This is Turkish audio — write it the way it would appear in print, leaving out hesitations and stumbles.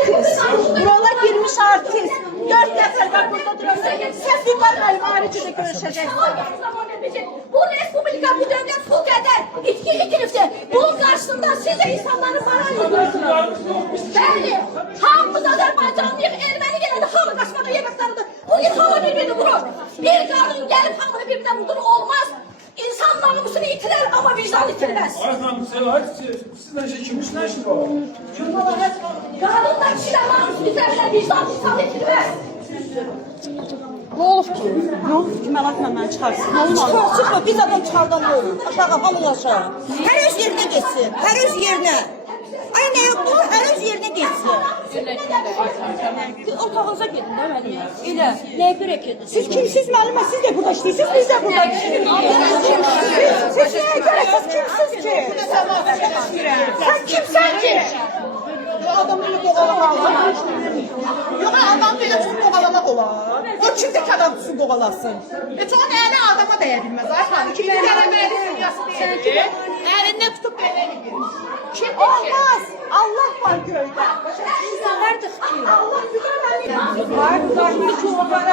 artist. Buralar girmiş artist. 4 nefer var burada durursa. Siz Vüqar müəllim ayrıca da görüşeceksiniz. Bu respublika, bu devlet bu kadar içkili girifti. Bunun karşısında siz de insanları para yürüyorsunuz. Belli. Hamımız Azerbaycanlıyıq, Ermeni geledi, hamı kaçmada yemeklerinde. Bugün hamı birbirini vurur. Bir kadın gelip hamını birbirine vurdur olmaz. İnsan namusunu itirer ama vicdan itirmez. Ay hanım, sizden şey kimmiş, ne işin var? Kadınlar kişiler namusunu itirer, vicdan insan itirmez. Ne olub ki? Ne olub ki Məlak məndən çıxarsın? Ne olmalı? Çıxma, biz adam çıxardan ne olur? Aşağı hamı aşağı. Hər öz yerinə geçsin, hər öz yerinə. Ay ne yok bu? Hər öz yerinə geçsin. Otağınıza gedin də müəllimə. Elə. Nəyə görə gedin? Siz kimsiz müəllimə? Siz də burada işləyirsiniz, biz də burada işləyirik. Siz nəyə görə? Siz kimsiz ki? Sen kimsən ki? Adam böyle boğalamak. Yok adam böyle çok boğalamak olar. O kimdir ki adam tutsun boğalasın? Çok eli adama değebilmez. Ayhan kimi veremeli dünyası değil. Elinde tutup veremeli. Kimdir ki? Olmaz. Allah var gölde. İnsanlardır ki. Allah güzel var. Karşımda çoğu var.